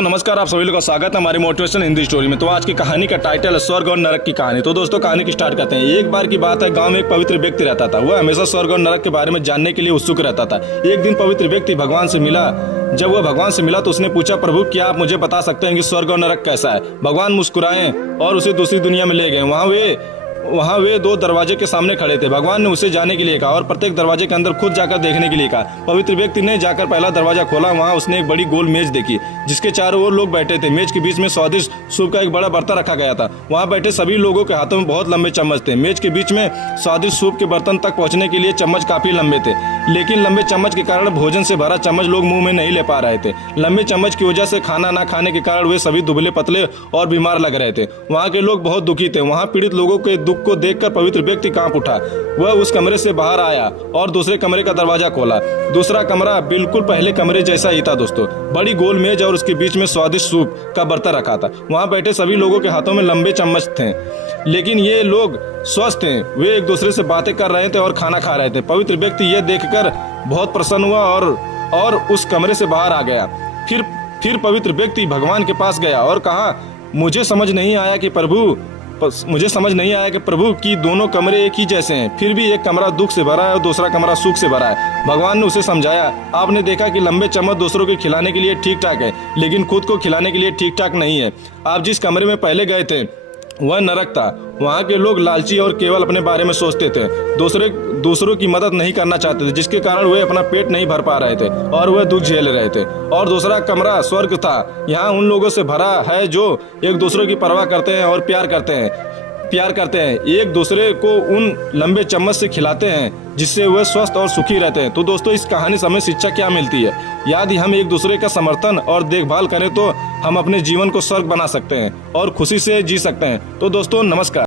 नमस्कार, आप सभी लोगों का स्वागत है हमारी मोटिवेशन हिंदी स्टोरी में। तो आज की कहानी का टाइटल है स्वर्ग और नरक की कहानी। तो दोस्तों कहानी की स्टार्ट करते हैं। एक बार की बात है, गांव में एक पवित्र व्यक्ति रहता था। वह हमेशा स्वर्ग और नरक के बारे में जानने के लिए उत्सुक रहता था। एक दिन पवित्र व्यक्ति भगवान से मिला। जब वह भगवान से मिला तो उसने पूछा, प्रभु क्या आप मुझे बता सकते हैं कि स्वर्ग और नरक कैसा है। भगवान मुस्कुराए और उसे दूसरी दुनिया में ले गए। वहाँ वे दो दरवाजे के सामने खड़े थे। भगवान ने उसे जाने के लिए कहा और प्रत्येक दरवाजे के अंदर खुद जाकर देखने के लिए कहा। पवित्र व्यक्ति ने जाकर पहला दरवाजा खोला। वहाँ उसने एक बड़ी गोल मेज देखी जिसके चारों ओर लोग बैठे थे। मेज के बीच में स्वादिष्ट सूप का एक बड़ा बर्तन रखा गया था। वहाँ बैठे सभी लोगों के हाथों में बहुत लंबे चम्मच थे। मेज के बीच में स्वादिष्ट सूप के बर्तन तक पहुँचने के लिए चम्मच काफी लंबे थे, लेकिन लंबे चम्मच के कारण भोजन से भरा चम्मच लोग मुंह में नहीं ले पा रहे थे। लंबे चम्मच की वजह से खाना ना खाने के कारण वे सभी दुबले पतले और बीमार लग रहे थे। वहाँ के लोग बहुत दुखी थे। वहाँ पीड़ित लोगों के दुख को देखकर पवित्र व्यक्ति कांप उठा। वह उस कमरे से बाहर आया और दूसरे कमरे का दरवाजा खोला। दूसरा कमरा बिल्कुल पहले कमरे जैसा ही था दोस्तों। बड़ी गोल मेज और उसके बीच में स्वादिष्ट सूप का बर्तन रखा था। वहाँ बैठे सभी लोगों के हाथों में लंबे चम्मच थे, लेकिन ये लोग स्वस्थ थे। वे एक दूसरे से बातें कर रहे थे और खाना खा रहे थे। पवित्र व्यक्ति यह देखकर बहुत प्रसन्न हुआ और उस कमरे से बाहर आ गया। फिर पवित्र व्यक्ति भगवान के पास गया और कहा, मुझे समझ नहीं आया कि प्रभु की दोनों कमरे एक ही जैसे हैं, फिर भी एक कमरा दुख से भरा है और दूसरा कमरा सुख से भरा है। भगवान ने उसे समझाया, आपने देखा कि लंबे चम्मच दूसरों को खिलाने के लिए ठीक ठाक है, लेकिन खुद को खिलाने के लिए ठीक ठाक नहीं है। आप जिस कमरे में पहले गए थे वह नरक था। वहाँ के लोग लालची और केवल अपने बारे में सोचते थे, दूसरों की मदद नहीं करना चाहते थे, जिसके कारण वे अपना पेट नहीं भर पा रहे थे और वह दुख झेल रहे थे। और दूसरा कमरा स्वर्ग था। यहाँ उन लोगों से भरा है जो एक दूसरे की परवाह करते हैं और प्यार करते हैं, एक दूसरे को उन लंबे चम्मच से खिलाते हैं जिससे वह स्वस्थ और सुखी रहते हैं। तो दोस्तों इस कहानी से हमें शिक्षा क्या मिलती है? यदि हम एक दूसरे का समर्थन और देखभाल करें तो हम अपने जीवन को स्वर्ग बना सकते हैं और खुशी से जी सकते हैं। तो दोस्तों नमस्कार।